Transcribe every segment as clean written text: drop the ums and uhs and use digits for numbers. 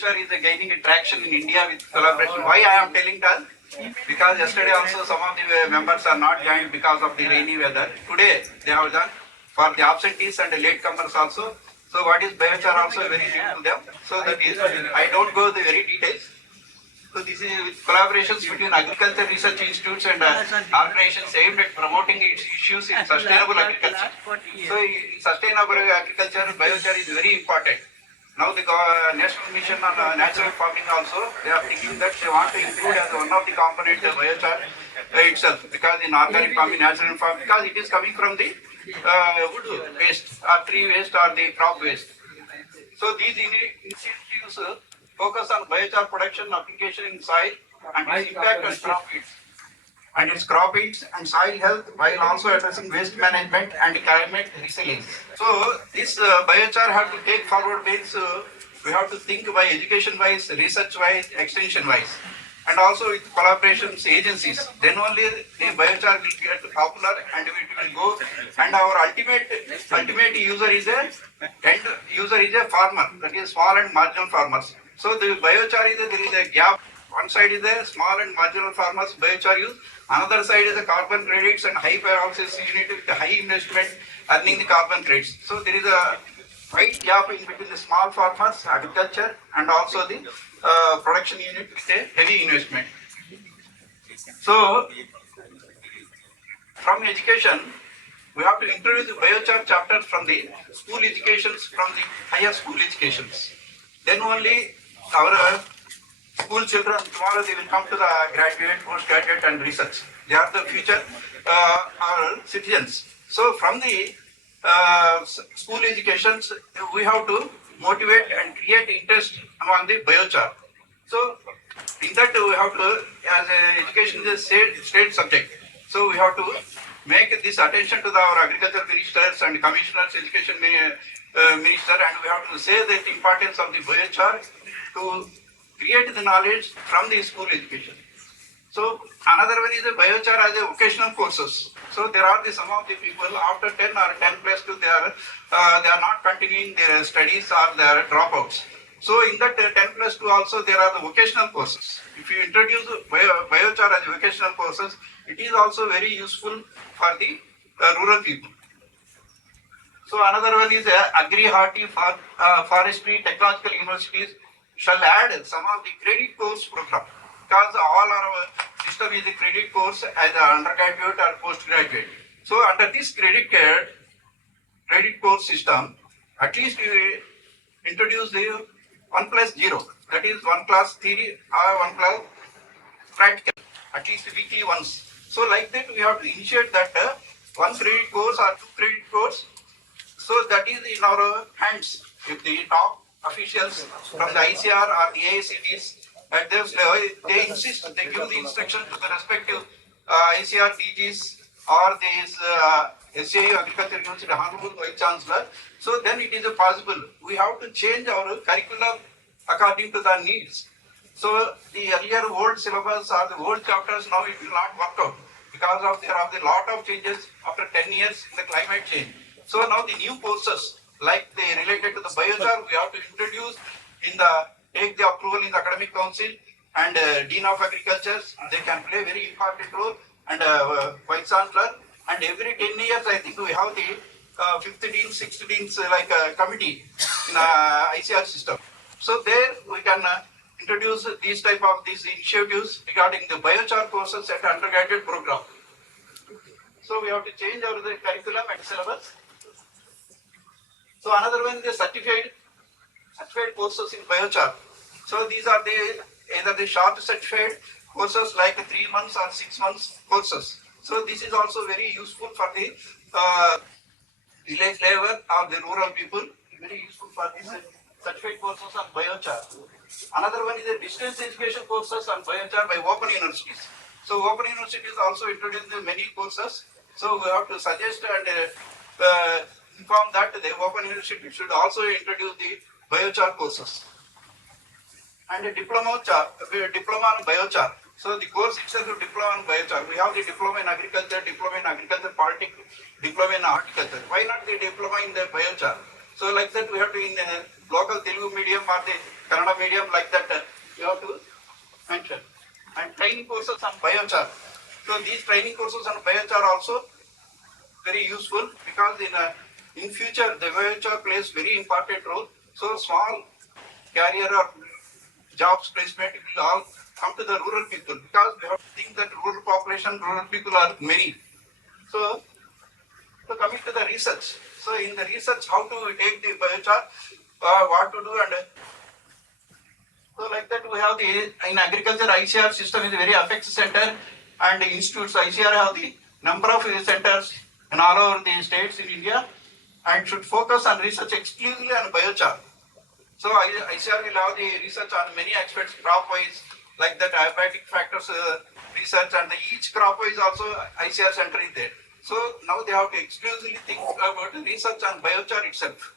biochar is gaining traction in India with collaboration. Why I am telling that? Because yesterday also some of the members are not joined because of the rainy weather. Today they have done for the absentees and the latecomers also. So what is biochar also very new to them. So that is, I don't go the very details. So this is with collaborations between agriculture research institutes and organizations aimed at promoting its issues in sustainable agriculture. So in sustainable agriculture, biochar is very important. Now the National Mission on Natural Farming also, they are thinking that they want to include as one of the components the biochar itself, because in organic farming, natural farming, because it is coming from the wood waste or tree waste or the crop waste. So these initiatives focus on biochar production, application in soil, and its impact on crop yields and soil health, while also addressing waste management and climate resilience. So this biochar have to take forward means we have to think by education-wise, research-wise, extension-wise, and also with collaborations agencies. Then only the biochar will get popular and it will go. And our ultimate user is a farmer, that is small and marginal farmers. So the biochar there is a gap. One side is the small and marginal farmers biochar use. Another side is the carbon credits and high pyrolysis unit with high investment earning the carbon credits. So there is a wide gap in between the small farmers, agriculture, and also the production unit with a heavy investment. So from education, we have to introduce the biochar chapter from the school educations, from the higher school educations. Then only our school children, tomorrow they will come to the graduate, postgraduate and research. They are the future our citizens. So from the school educations, we have to motivate and create interest among the biochar. So in that we have to, as education is a state subject, so we have to make this attention to our agriculture ministers and commissioners, education minister, and we have to say the importance of the biochar to create the knowledge from the school education. So another one is the biochar as a vocational courses. So there are some of the people after 10 or 10 plus 2 they are not continuing their studies or they are dropouts. So in that 10 plus 2 also there are the vocational courses. If you introduce biochar as vocational courses, it is also very useful for the rural people. So another one is Agri, Horti, Forestry, technological universities shall add some of the credit course program, because all our system is a credit course as an undergraduate or postgraduate. So under this credit course system, at least we introduce the 1+0, that is 1 class theory or 1 class practical, at least weekly once. So like that we have to initiate that 1 credit course or 2 credit course. So that is in our hands. If the top officials from the ICAR or the AICDs, they insist, they give the instruction to the respective ICAR DGs or these SAU Agriculture University Honorable Vice Chancellor. So then it is possible. We have to change our curriculum according to the needs. So the earlier old syllabus or the old chapters, now it will not work out because of there are a lot of changes after 10 years in the climate change. So now the new courses like they related to the biochar, we have to introduce take the approval in the academic council and Dean of Agriculture, they can play very important role, and Vice Chancellor, and every 10 years I think we have the 5th Dean, 6th Deans like a committee in ICR system. So there we can introduce these initiatives regarding the biochar courses at undergraduate program. So we have to change our curriculum and syllabus. So another one is the certified courses in biochar. So these are either the short certified courses like 3 months or 6 months courses. So this is also very useful for the village level or the rural people. Very useful for these certified courses on biochar. Another one is the distance education courses on biochar by open universities. So open universities also introduced many courses. So we have to suggest and inform that the open university should also introduce the biochar courses. And a diploma on biochar. So the course itself is diploma on biochar. We have the diploma in agriculture, diploma in agriculture politics, diploma in horticulture. Why not the diploma in the biochar? So like that we have to in local Telugu medium or the Kannada medium like that you have to mention. And training courses on biochar. So these training courses on biochar also very useful because in future the biochar plays very important role. So small career or jobs placement will all come to the rural people because we have to think that rural population, rural people are many. So coming to the research. So in the research, how to take the biochar, what to do, and so like that we have the in agriculture ICAR system is a very apex center, and the institutes ICAR have the number of centers in all over the states in India, and should focus on research exclusively on biochar. So ICAR will have the research on many aspects, crop wise, like that abiotic factors research, and each crop wise also ICAR center is there. So now they have to exclusively think about research on biochar itself.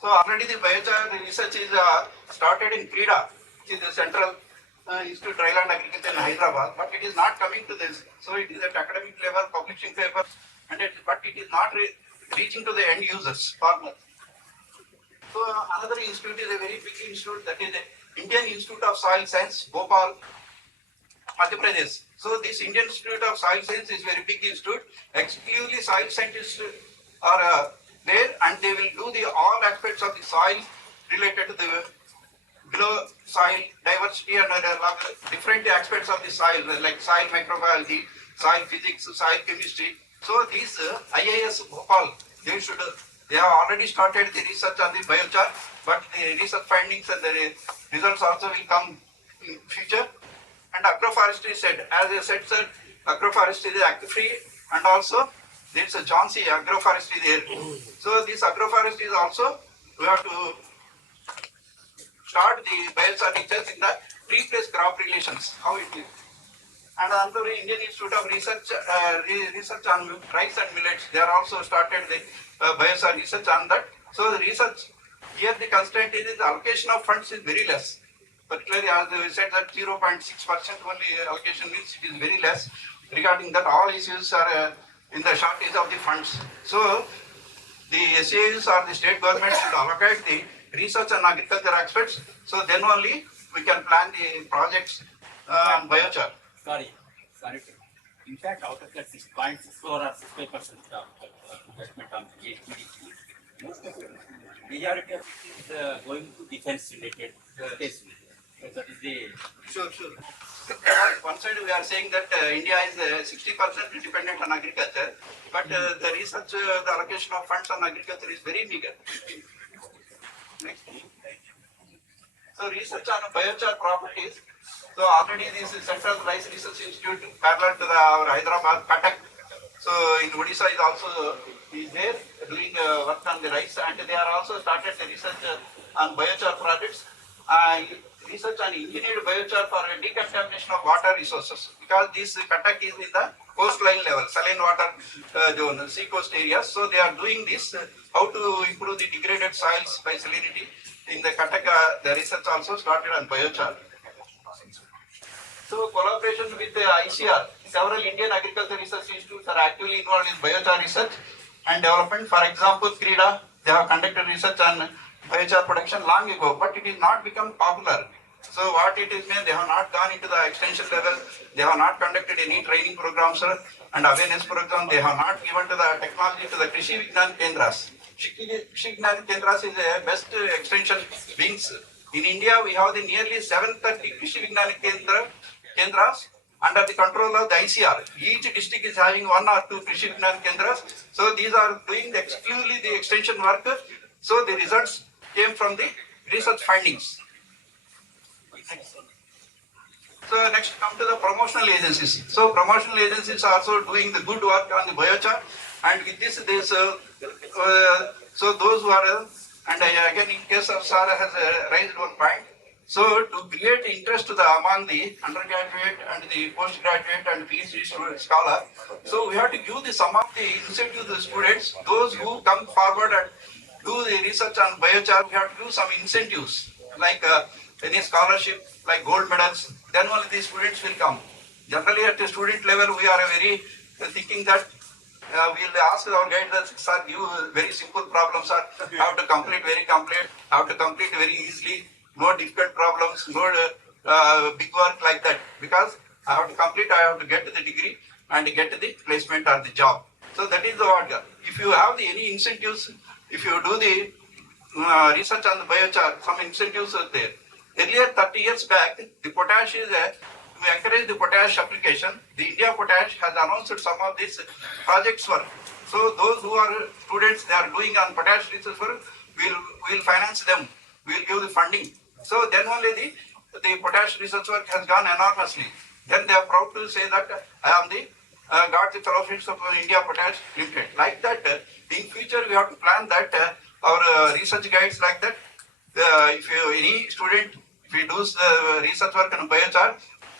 So already the biochar research is started in CREDA, which is the Central Institute Trial and Agriculture in Hyderabad, but it is not coming to this. So it is at academic level, publishing paper, but it is not reaching to the end users, farmers. So another institute is a very big institute, that is the Indian Institute of Soil Science, Bhopal, Madhya Pradesh. So this Indian Institute of Soil Science is a very big institute. Exclusively soil scientists are there, and they will do the all aspects of the soil related to the below soil diversity and different aspects of the soil, like soil microbiology, soil physics, soil chemistry. So these IIS Bhopal, they have already started the research on the biochar, but the research findings and the results also will come in future. And agroforestry said, as I said, sir, agroforestry is Agri, and also there is a Johnsy agroforestry there. So this agroforestry is also, we have to start the biochar research in the tree place crop relations, how it is. And another Indian Institute of Research, research on rice and millets, they are also started the biochar research on that. So the research, here the constraint is the allocation of funds is very less. Particularly as we said that 0.6% only allocation means it is very less. Regarding that, all issues are in the shortage of the funds. So the SAUs or the state government should allocate the research and agriculture aspects. So then only we can plan the projects on biochar. Sorry. In fact, out of that 6.64 or 65% of investment on GDP, most of it, majority of it is going to defense related space. So that is the Sure. One side we are saying that India is 60% dependent on agriculture, but the research, the allocation of funds on agriculture is very meager. Next. So research on biochar properties. So already this Central Rice Research Institute parallel to our Hyderabad, Cuttack. So in Odisha is also is there doing work on the rice, and they are also started the research on biochar projects. Research on engineered biochar for decontamination of water resources, because this Cuttack is in the coastline level, saline water zone, sea coast areas. So they are doing this, how to improve the degraded soils by salinity. In the Cuttack, the research also started on biochar. So collaboration with the ICAR, several Indian agriculture research institutes are actively involved in biochar research and development. For example, CREDA, they have conducted research on biochar production long ago, but it is not become popular. So what it is mean, they have not gone into the extension level, they have not conducted any training programs and awareness programs, they have not given to the technology to the Krishi Vignan Kendras. Krishi Vignan Kendras is a best extension wings. In India, we have the nearly 730 Krishi Vignan Kendras under the control of the ICAR. Each district is having one or two Krishi Vignan Kendras. So these are doing exclusively the extension work. So the results came from the research findings. So next come to the promotional agencies. So promotional agencies are also doing the good work on the biochar, and with this there's so those who are and again in case of Sara has raised one point. So to create interest among the undergraduate and the postgraduate and PhD scholar, so we have to give some of the incentive to the students, those who come forward and do the research on biochar. We have to do some incentives like any scholarship, like gold medals. Then only the students will come. Generally at the student level, we are very thinking that we'll ask our guide that, sir, give very simple problems, sir. How to complete very complete, how to complete very easily, no difficult problems, no big work like that. Because I have to complete, I have to get to the degree and get to the placement or the job. So that is the order. If you have any incentives, if you do the research on the biochar, some incentives are there. Earlier, 30 years back, the potash is to encourage the potash application. The India Potash has announced some of these projects work. So those who are students, they are doing on potash research work, we'll finance them. We'll give the funding. So then only the potash research work has gone enormously. Then they are proud to say that I am the got the fellowships of India Potash Limited. Like that, in future we have to plan that our research guides like that. If any student, if he does the research work on biochar,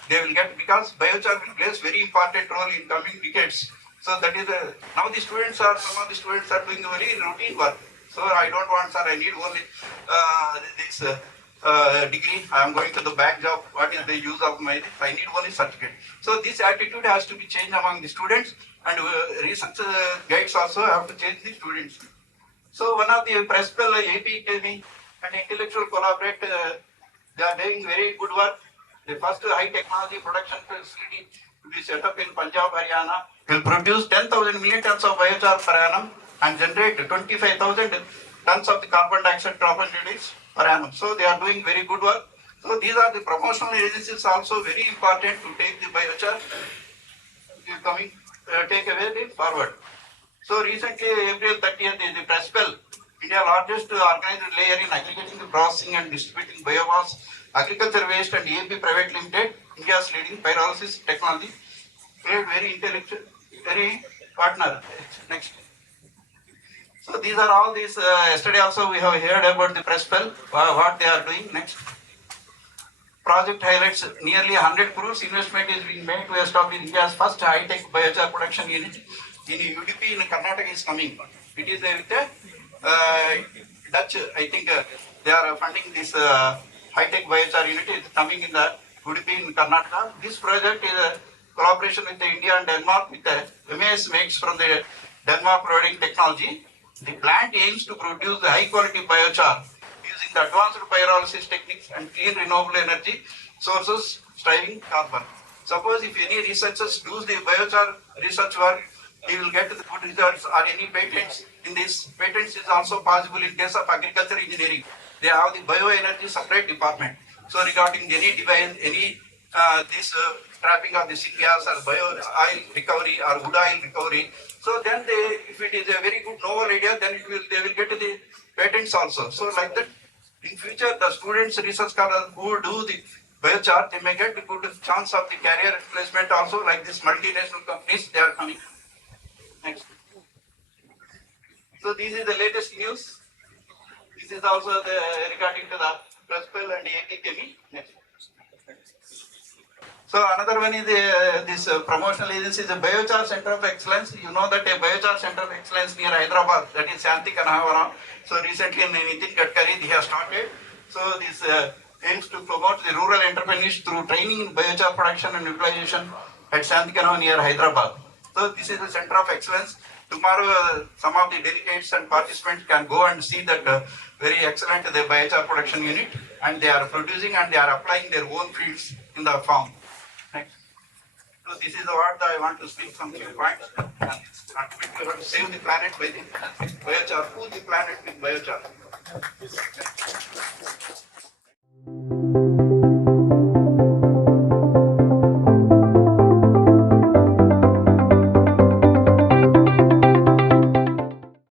they will get, because biochar will play a very important role in coming decades. So that is now the students are, some of the students are doing very routine work. So I don't want, sir, I need only this degree. I am going to the back job. What is the use of my? I need only certificate. So this attitude has to be changed among the students, and research guides also have to change the students. So one of the principal APKB and intellectual collaborate, they are doing very good work. The first high technology production facility to be set up in Punjab, Haryana will produce 10,000 million tons of biochar per annum and generate 25,000 tons of the carbon dioxide opportunities per annum. So they are doing very good work. So these are the promotional agencies also very important to take the biochar coming, take away the forward. So recently, April 30th, the Prespel, India largest organized layer in aggregating the processing and distributing biomass, agriculture waste and EAP Private Limited, India's leading pyrolysis technology, played very intellectual, very partner. Next. So these are all these, yesterday also we have heard about the Prespel, what they are doing. Next. Project highlights nearly 100 crores investment is being made to establish India's first high-tech biochar production unit in UDP in Karnataka is coming. It is with Dutch, I think they are funding this high-tech biochar unit is coming in the UDP in Karnataka. This project is a collaboration with India and Denmark with the MAS makes from the Denmark providing technology. The plant aims to produce the high-quality biochar using the advanced pyrolysis techniques and clean renewable energy sources striving carbon. Suppose if any researchers do the biochar research work, he will get the good results or any patents. In this, patents is also possible in case of agriculture engineering. They have the bioenergy supply department. So regarding any device, any this trapping of the syngas or bio oil recovery or wood oil recovery. So then they, if it is a very good novel idea, then they will get the patents also. So like that, in future, the students, research scholars who do the biochar, they may get a good chance of the career placement also, like this multinational companies, they are coming. Next. So this is the latest news. This is also the regarding to the Prespel and APKB. Next. So another one is this promotional agency is a Biochar Center of Excellence. You know that a Biochar Center of Excellence near Hyderabad, that is Shanti Kanhavara. So recently Nitin Gadkari, they have started. So this aims to promote the rural entrepreneurs through training in biochar production and utilization at Shanti Kanhavara near Hyderabad. So this is the Center of Excellence. Tomorrow some of the delegates and participants can go and see that very excellent the biochar production unit, and they are producing and they are applying their own fields in the farm. Next. So this is what I want to speak some few points. Ultimately, we have to save the planet by the biochar, cool the planet with biochar.